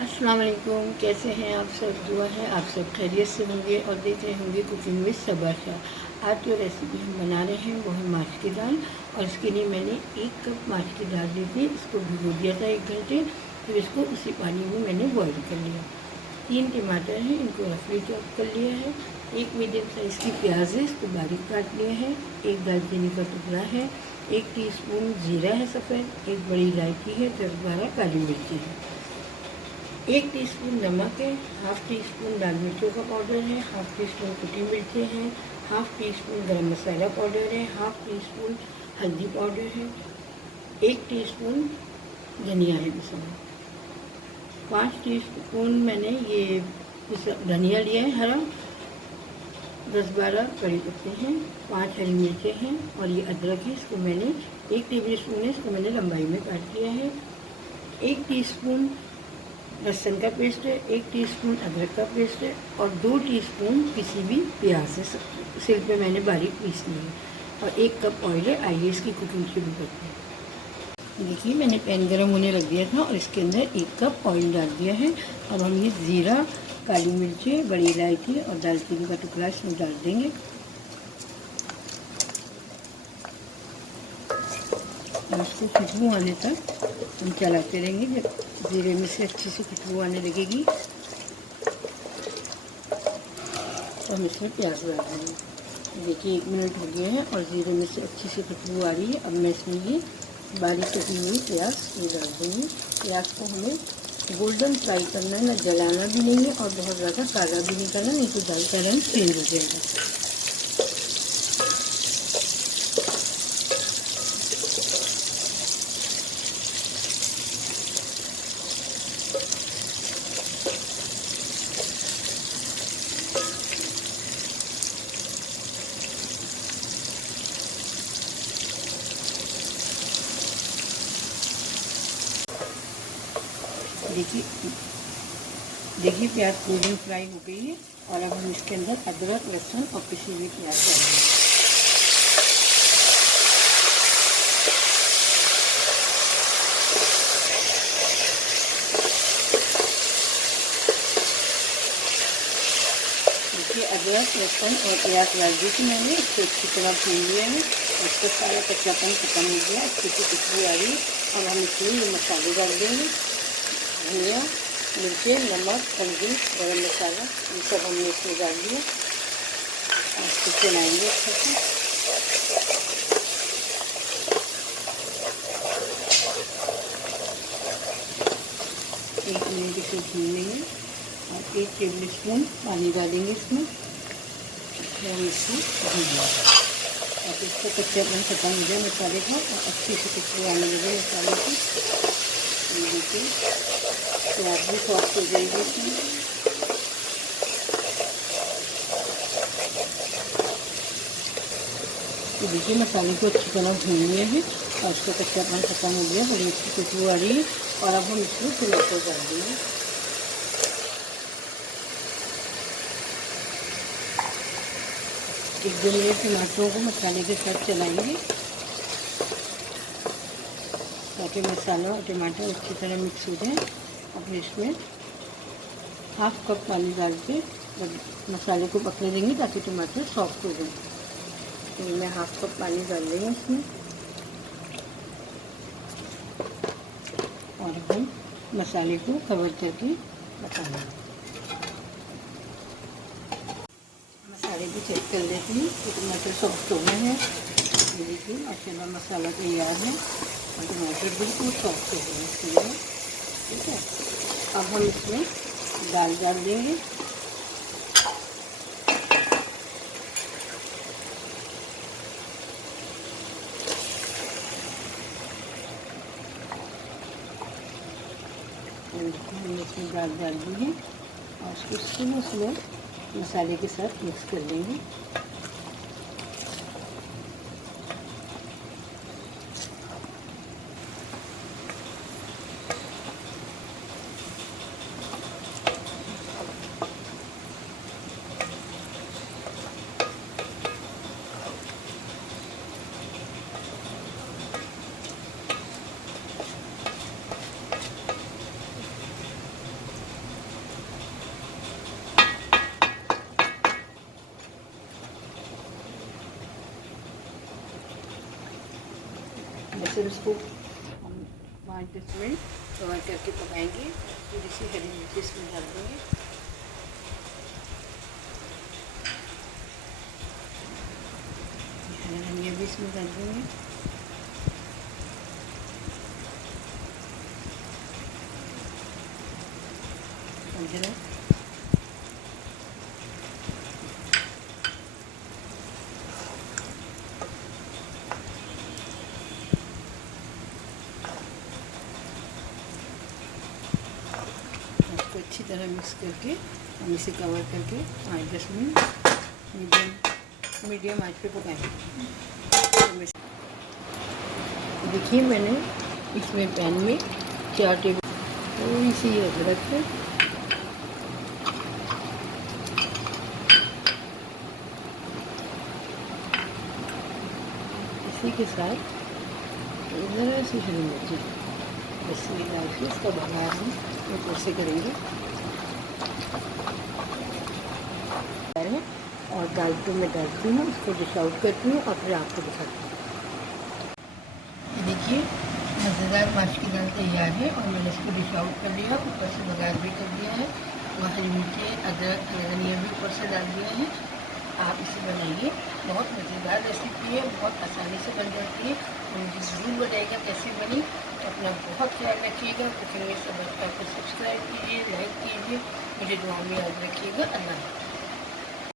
अस्सलाम वालेकुम। कैसे हैं आप सब? दुआ है आप सब खैरियत से होंगे और देख रहे होंगे कुकिंग विद सबर शाह। आज जो रेसिपी हम बना रहे हैं वो है माश की दाल, और इसके लिए मैंने 1 कप माश की दाल ली थी। इसको भिगो दिया था 1 घंटे, फिर इसको उसी पानी में मैंने बॉईल कर लिया। 3 टमाटर हैं, इनको रफली चॉप कर लिया है। 1 मीडियम साइज़ की प्याज है, इसको बारीक काट लिया है। 1 दालचीनी का टुकड़ा है। 1 टीस्पून जीरा है सफ़ेद। 1 बड़ी इलायची है। 10-12 काली मिर्ची है। 1 टीस्पून नमक है। हाफ़ टी स्पून लाल मिर्चों का पाउडर है। हाफ़ टी स्पून कुटी मिर्चें हैं। हाफ़ टी स्पून गरम मसाला पाउडर है। हाफ़ टी स्पून हल्दी पाउडर है। 1 टीस्पून धनिया है पिसा हुआ। 5 टीस्पून मैंने ये धनिया लिया है हरा। 10-12 कड़ी पत्ते हैं। 5 हरी मिर्चें हैं और ये अदरक है। इसको मैंने 1 टेबल स्पून है, इसको मैंने लंबाई में काट लिया है। 1 टीस्पून लहसुन का पेस्ट है। 1 टीस्पून अदरक का पेस्ट है और 2 टीस्पून किसी भी प्याज है, सिल पे मैंने बारीक पीस ली है, और 1 कप ऑयल है। आइए इसकी कुकिंग शुरू करते हैं। देखिए मैंने पैन गरम होने लग दिया था और इसके अंदर 1 कप ऑयल डाल दिया है। अब हम ये ज़ीरा, काली मिर्चें, बड़ी इलायची और दालचीनी का टुकड़ा इसमें डाल देंगे और इसको खुशबू आने तक हम चलाते रहेंगे। जब ज़ीरे में से अच्छी सी खुशबू आने लगेगी तो हम इसमें प्याज डाल देंगे। देखिए 1 मिनट हो गया है और ज़ीरे में से अच्छी सी खुशबू आ रही है। अब मैं इसमें ये बारीक कटी हुई प्याज ये डाल दूँगी। प्याज को हमें गोल्डन फ्राई करना है, ना जलाना भी नहीं है और बहुत ज़्यादा काला भी नहीं करना, नहीं तो दाल का रंग चेंज हो जाएगा। देखिए प्याज गोल्डन फ्राई हो गई है और अब हम इसके अंदर अदरक, लहसुन और पिसी हुई प्याज डालेंगे। देखिए अदरक, लहसुन और प्याज डाल दी थी मैंने, इसको अच्छी तरह भून लिया है। इसका सारा कच्चापन खत्म हो गया, अच्छी सी खुशबू आ रही। अब हम इसमें ये मसाले डाल देंगे। धनिया, मिर्चें, नमक, हल्दी, गरम मसाला, ये सब हमने इसमें डाल दिया। इसको चलाएंगे अच्छे से। एक मिनट इसे भून लेंगे और 1 टेबल स्पून पानी डालेंगे इसमें। हम इसको भूनेंगे और इसका कच्चापन खत्म हो जाए मसाले का और अच्छी से खुशबू आने लगे मसाले की। देखिए प्याज भी सॉफ्ट हो जाएगी इसमें। तो देखिए मसाले को अच्छी तरह भून लिया है और इसका कच्चापन खत्म हो गया, बड़ी अच्छी खुशबू आ रही है। और अब हम इसमें टमाटर डाल देंगे। एक 2 मिनट टमाटरों को मसाले के साथ चलाएंगे ताकि मसाला और टमाटर अच्छी तरह मिक्स हो जाए। अब इसमें हाफ़ कप पानी डाल के मसाले को पकने देंगे ताकि टमाटर सॉफ्ट हो जाए। तो मैं हाफ़ कप पानी डाल देंगे इसमें और हम मसाले को कवर करके पकाएंगे। मसाले को चेक कर लेते हैं कि टमाटर सॉफ्ट हो गए हैं। देखिए माशाल्लाह मसाला तैयार है और टमाटर बिल्कुल सॉफ्ट हो गए इसलिए। ठीक है, अब हम इसमें दाल डाल देंगे। हमने इसमें दाल डाल दी है और उसको स्लो मसाले के साथ मिक्स कर लेंगे। से उसको 5-10 मिनट कवर करके पकाएंगे। थोड़ी सी हरी मिर्च इसमें डाल देंगे, हरा धनिया भी इसमें डाल देंगे, अदरक, इसको अच्छी तरह मिक्स करके हम इसे कवर करके 5-10 मिनट मीडियम आंच पे पकाएंगे। देखिए मैंने इसमें पैन में 4 टेबल थोड़ी सी अदरक है, इसी के साथ ज़रा सी हरी मिर्ची बस डाल के इसका बघार हम ऊपर से करेंगे और दाल को मैं डालती हूँ, उसको डिश आउट करती हूँ और फिर आपको दिखाती हूँ। देखिए मज़ेदार माश की दाल तैयार है और मैंने इसको डिश आउट कर लिया, ऊपर से बघार भी कर दिया है और हरी मिर्ची, अदरक, धनिया भी ऊपर से डाल दिया है। आप इसे बनाइए, बहुत मज़ेदार रेसिपी है, बहुत आसानी से बन जाती है। मुझे ज़रूर बताइएगा कैसे बनी। तो अपना बहुत ख्याल रखिएगा। कुकिंग में सब को सब्सक्राइब कीजिए, लाइक कीजिए, मुझे दुआ में याद रखिएगा। अल्लाह।